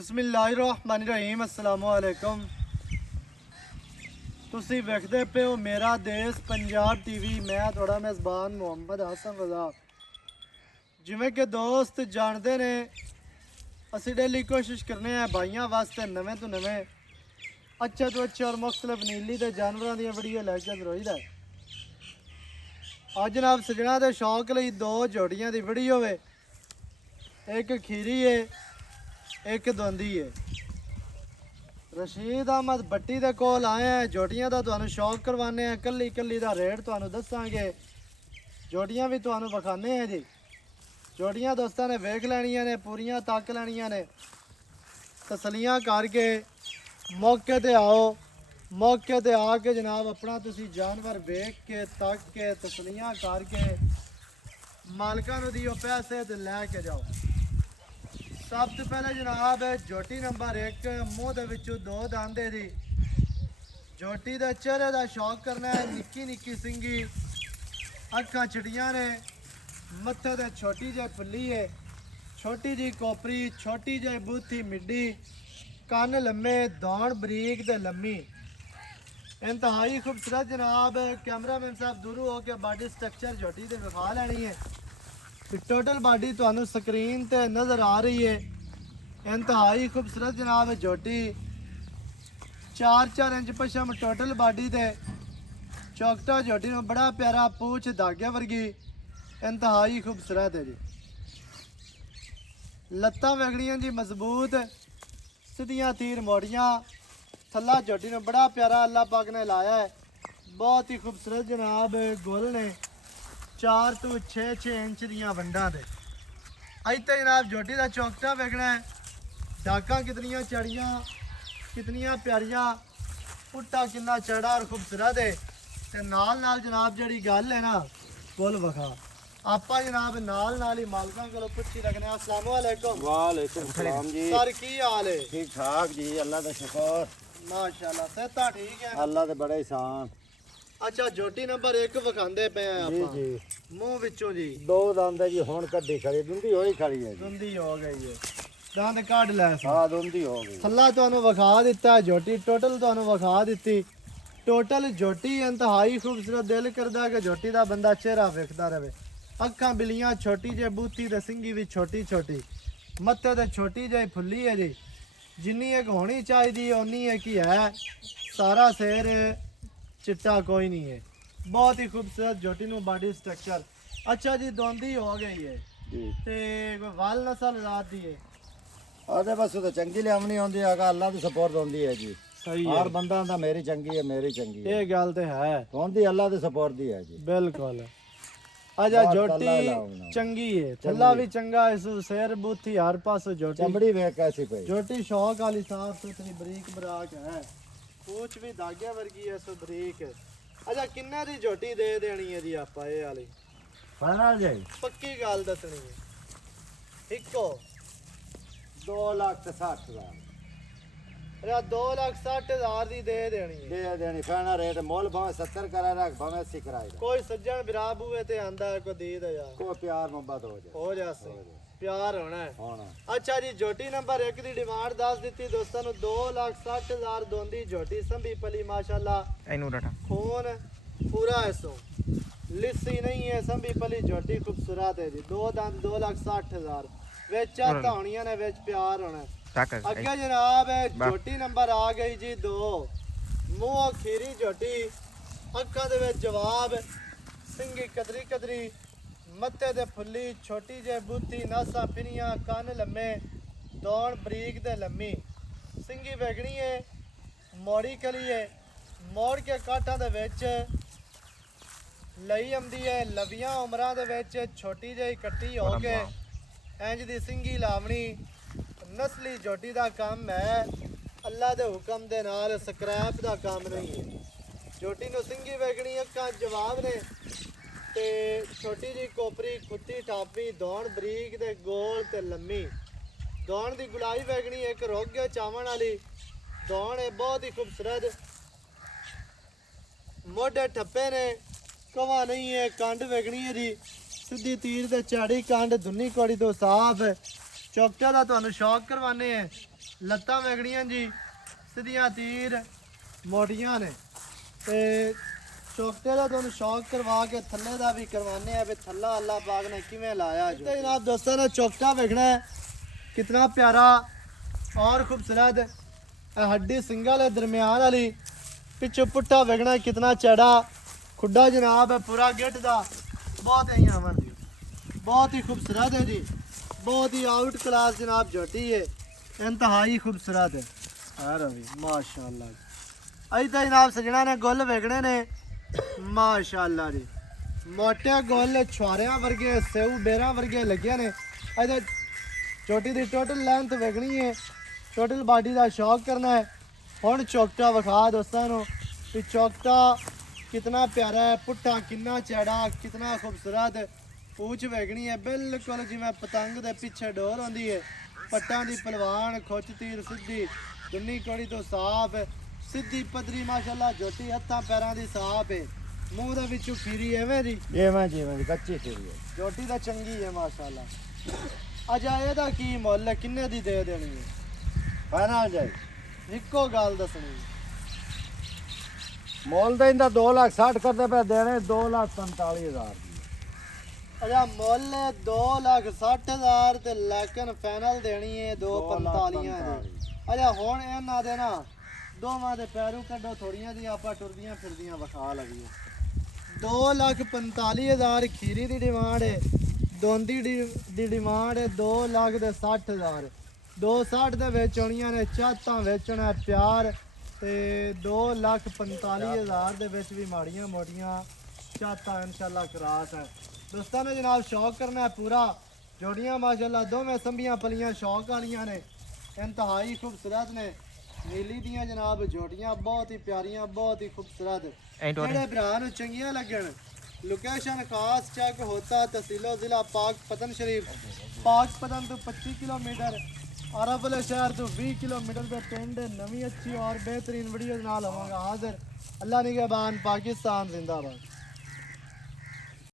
बिस्मिल्लाहिर्रहमानिर्रहीम अस्सलाम वालेकुम। ਤੁਸੀਂ ਵੇਖਦੇ ਪਏ ਹੋ ਮੇਰਾ ਦੇਸ਼ ਪੰਜਾਬ ਟੀਵੀ। ਮੈਂ ਤੁਹਾਡਾ ਮੇਜ਼ਬਾਨ ਮੁਹੰਮਦ ਹਸਨ ਰਜ਼ਾ। ਜਿਵੇਂ ਕਿ ਦੋਸਤ ਜਾਣਦੇ ਨੇ, ਅਸੀਂ ਡੇਲੀ ਕੋਸ਼ਿਸ਼ ਕਰਨੇ ਆ ਭਾਈਆਂ ਵਾਸਤੇ ਨਵੇਂ ਤੋਂ ਨਵੇਂ ਅੱਛੇ ਤੋਂ ਅੱਛੇ ਔਰ ਮੁxtਲਿਫ ਨੀਲੀ ਦੇ ਜਾਨਵਰਾਂ ਦੀਆਂ ਵੀਡੀਓ ਲੈ ਕੇ ਰੋਈਦਾ। ਅੱਜ ਜਨਾਬ ਸਜਣਾ ਦੇ ਸ਼ੌਕ ਲਈ ਦੋ ਜੋੜੀਆਂ ਦੀ ਵੀਡੀਓ ਵੇ। ਇੱਕ ਖੀਰੀ ਹੈ, ਇੱਕ ਦੋਂਦੀ ਹੈ। रशीद अहमद भट्टी के कोल आए हैं। जोटियां का तुहानू शौक करवाने हैं, कली कली का रेट तुहानू दसांगे, जोटियां भी तुहानू विखाने हैं जी। जोटियां दोस्तों ने वेख लैनियां ने, पूरियां तक लैनियां ने, तसलियां करके मौके ते आओ। मौके ते आके जनाब अपना तुसी जानवर वेख के तक के तसलियां करके मालकां नू दिओ पैसे ते लैके जाओ। सब तो पहले जनाब जोटी नंबर 1 मूँह दे विचों दो दांदे दी जोटी दे चेहरे का शौक करना है। निक्की निक्की सिंगी, अखां चिड़ियां ने, मत्थे ते छोटी जी फुल्ली है, छोटी जी कोपरी, छोटी जी बूथी मिड्डी, कन लम्मे, दौड़ बरीक ते लम्मी, इंतहाई खूबसूरत जनाब। कैमरामैन साहब दूरों होकर बॉडी स्ट्रक्चर जोटी दे विखा लैनी है। टोटल बॉडी तुहानू स्क्रीन ते नज़र आ रही है। इंतहाई खूबसूरत जनाब जोटी, 4-4 इंच पशम टोटल बॉडी दे। चौकटा जोटी में बड़ा प्यारा पूछ धागे वर्गी, इंतहाई खूबसूरत है जी। लत्तां वेगड़ियां जी मजबूत, सीधियां तीर मोड़ियां। थल्ला जोटी में बड़ा प्यारा अल्लाह पाक ने लाया है। बहुत ही खूबसूरत जनाब गोल ने, 4 ਤੋਂ 6 इंच दियां वंडां दे। अज तो जनाब जोटी का चौकटा वेखना है। डाकां कितनियां चढ़ियां, कितनियां प्यारियां, पुट्टा कितना चढ़ा और खूबसूरत है। ते नाल नाल जनाब जड़ी गल है ना, फुल वखा आपा जनाब नाल ही मालकां कोलों पुछी लगने। अस्सलाम वालेकुम। वालेकुम सलाम जी। सर की हाल है? ठीक ठाक जी, अल्लाह का शुक्र। माशाल्लाह सेहत ठीक है? अल्लाह दे बड़े एहसान। अच्छा जोटी नंबर 1 विखांदे पे हैं जी आपा। जी मूंह विचों जी दो दंद है जी, हुण कड्डी खड़ी, दुंदी होई खड़ी है जी। दुंदी हो गई है, दंद काट लै सी। हाँ दुंदी हो गई। थल्ला तुहानू विखा दिता है जोटी, टोटल तुहानू विखा दिती। टोटल जोटी इंतहाई खूबसूरत, दिल करदा कि जोटी दा बंदा चेहरा वेखदा रहे। अखां बिलियां छोटी जे, बूथी ते सिंगी भी छोटी छोटी, मत्थे ते छोटी जे फुल्ली है जी। जिन्नी एक होनी चाहिए उन्नी एक ही है। सारा शेर चिट्टा कोई नहीं है। बहुत ही खूबसूरत जोटी नु बॉडी स्ट्रक्चर। अच्छा जी दोंदी हो गई है जी। ते कोई वाल नस्ल रात दी है? आदे बस तो चंगी लियावनी होंदी है, अल्लाह दी सपोर्ट होंदी है जी। सही हर है, बंदा दा मेरी चंगी है, मेरी चंगी है। ये गल ते है होंदी अल्लाह दी सपोर्ट दी है जी। बिल्कुल। अच्छा बहुत जोटी तल्ला लाऊं। चंगी है, थल्ला भी चंगा है, शेर बूथी हर पास जोटी। चमड़ी वेख कैसी पई। जोटी शौक वाली साफ सुथरी बरीक बराक है, पूछ भी धागे वर्गी है, सो बरीक है। अच्छा किन्ने दी जोटी दे देनी है जी आपा ये वाली? फाइनल जी पक्की गल दसनी है। इको 2,60,000 अरे 2,60,000 दी दे देनी है। दे देनी फाइनल रेट। मोल भावे 70 करा रख, भावे 80 कराई। कोई सज्जन बिराब हुए ते आंदा है को दे दे यार, को प्यार मोहब्बत हो हो जासे प्यार होना है। होना। अच्छा जी जोटी नंबर 1 दी डिमांड दस दी दोस्तों नु 2,60,000 दोंदी जोटी संभी पली माशाल्लाह। एनू डाटा खून पूरा है, सो लिस्सी नहीं है, संभी पली जोटी खूबसूरत है जी। दो दंद 2,60,000 विच चाहता होनियां ने, विच प्यार होना है। टाका अगे जनाब जोटी नंबर आ गई जी 2। मुंह खीरी जोटी, अखा दे विच जवाब, सिंगी कदरी कदरी, मत्थे ते फुल्ली, छोटी जे बूथी, नासा फिरियां, कन लम्मे, दौड़ बरीक ते लम्मी, सिंगी वेगनी है, मोड़ी कली है, मोड़ के काठा दे विच लई आंदी है। लवियां उमरां दे विच छोटी जी कट्टी हो के इंज दी सिंगी लावनी। नस्ली जोटी दा काम है, अल्लाह दे हुक्म दे नाल, स्क्रैप दा काम नहीं है। जोटी नू सिंगी वेगनी, अक्खां जवाब ने ते छोटी जी कोपरी, खुत्ती टापी, दौड़ बरीक ते गोल ते लम्मी, दौड़ दी गुलाई वेगनी, एक रोगे चावण वाली दौड़ है, बहुत ही खूबसूरत। मोढे ठप्पे ने, कवा नहीं है, कंड वेगनी है जी, सीधी तीर ते चाड़ी कंड, दुन्नी कौड़ी तो साफ, ਚੌਕਟੇ ਦਾ ਤੁਹਾਨੂੰ ਸ਼ੌਕ ਕਰਵਾਨੇ ਆ। ਲੱਤਾਂ ਵੇਖਣੀਆਂ ਜੀ ਸਿੱਧੀਆਂ ਤੀਰ ਮੋਟੀਆਂ ਨੇ ਤੇ ਚੌਕਟੇ ਦਾ ਤੁਹਾਨੂੰ ਸ਼ੌਕ ਕਰਵਾ ਕੇ ਥੱਲੇ ਦਾ ਵੀ ਕਰਵਾਨੇ ਆ ਵੀ ਥੱਲਾ ਅੱਲਾਹ ਪਾਕ ਨੇ ਕਿਵੇਂ ਲਾਇਆ ਜੀ। ਤੇ ਜਨਾਬ ਦੋਸਤਾਂ ਨੇ ਚੌਕਟਾ ਵੇਖਣਾ है कितना प्यारा और खूबसूरत हड्डी सिंगल है दरमियान वाली पिछू पुट्ठा वेखना कितना चौड़ा खुड्डा जनाब है पूरा गिट दा बहुत ही अमर दी बहुत ही खूबसूरत है जी बहुत ही आउट क्लास जनाब झोटी है इंतहाई खूबसूरत है रवि माशाअल्लाह अज तो जनाब सजना ने गुल वेखने ने माशाअल्लाह जी मोटे गुल छुआरियां वर्गे सेऊ बेरा वर्गे लगे ने अज छोटी दी टोटल लेंथ वेखनी है टोटल बॉडी का शौक करना है हुण चौकटा विखा दोस्तों कि चौकटा कितना प्यारा है पुट्ठा कितना चौड़ा कितना खूबसूरत पूछ वेखनी है बिल्कुल जिवें पतंग दे पीछे डोर होंदी है पट्टां दी पलवान खुच तीर सीधी दुन्नी कौड़ी तो साफ सीधी पदरी माशाअल्लाह झोटी हत्थां पैरां दी साफ है मूँह दे विचों खीरी एवें दी ਜਿਵੇਂ ਕੱਚੀ ਖੀਰੀ ਹੈ झोटी तो चंगी है माशाअल्लाह अच्छा ਇਹਦਾ ਕੀ ਮੁੱਲ ਹੈ ਕਿੰਨੇ ਦੀ ਦੇ ਦੇਣੀ ਹੈ ਫਾਈਨਲ ਜਾਈ ਇੱਕੋ ਗੱਲ ਦੱਸਣੀ ਮੁੱਲ ਤਾਂ ਇਹਦਾ 2,60,000 ਕਰਦੇ ਪਏ ਦੇਣੇ 2,45,000 ਅੱਛਾ ਮੁੱਲ 2,60,000 ਤੇ ਲੇਕਿਨ ਫਾਈਨਲ ਦੇਣੀ ਹੈ 2,45 ਦੀ ਅੱਛਾ ਹੁਣ ਇਹਨਾਂ ਦੇ ਨਾ ਦੋਵਾਂ ਦੇ ਪੈਰੂ ਕੱਢੋ ਥੋੜੀਆਂ ਜੀ ਆਪਾਂ ਟੁਰਦੀਆਂ ਫਿਰਦੀਆਂ ਵਿਖਾ ਲਗੀਆਂ 2,45,000 ਖੀਰੀ ਦੀ ਡਿਮਾਂਡ ਹੈ ਦੋਂਦੀ ਦੀ ਡਿਮਾਂਡ ਹੈ 2,60,000 2,60 ਦੇ ਵਿੱਚ ਆਉਣੀਆਂ ਨੇ ਚਾਹਤਾਂ ਵੇਚਣਾ ਪਿਆਰ ਤੇ 2,45,000 ਦੇ ਵਿੱਚ ਵੀ ਮਾੜੀਆਂ ਮੋਟੀਆਂ ਚਾਹਤਾਂ ਇਨਸ਼ਾਅੱਲਾ ਕਰਾਸ ਹੈ ਦੋਸਤਾਂ ਨੇ ਜਨਾਬ ਸ਼ੌਕ ਕਰਨਾ ਹੈ पूरा जोड़ियां माशाअल्लाह दोवें संभियां पलियां शौक वालियां ने इंतहाई खूबसूरत ने नीली दियां जनाब जोड़ियां बहुत ही प्यारियां बहुत ही खूबसूरत जेड़े भरा नूं चंगियां लगन लोकेशन खास चेक होता तहसीलो जिला पाकपतन शरीफ पाकपतन तो 25 किलोमीटर अरब वाले शहर तो 20 किलोमीटर के पिंड नवी अच्छी और बेहतरीन वीडियो नाल होवांगा हाजिर अल्लाह निगहबान पाकिस्तान जिंदाबाद।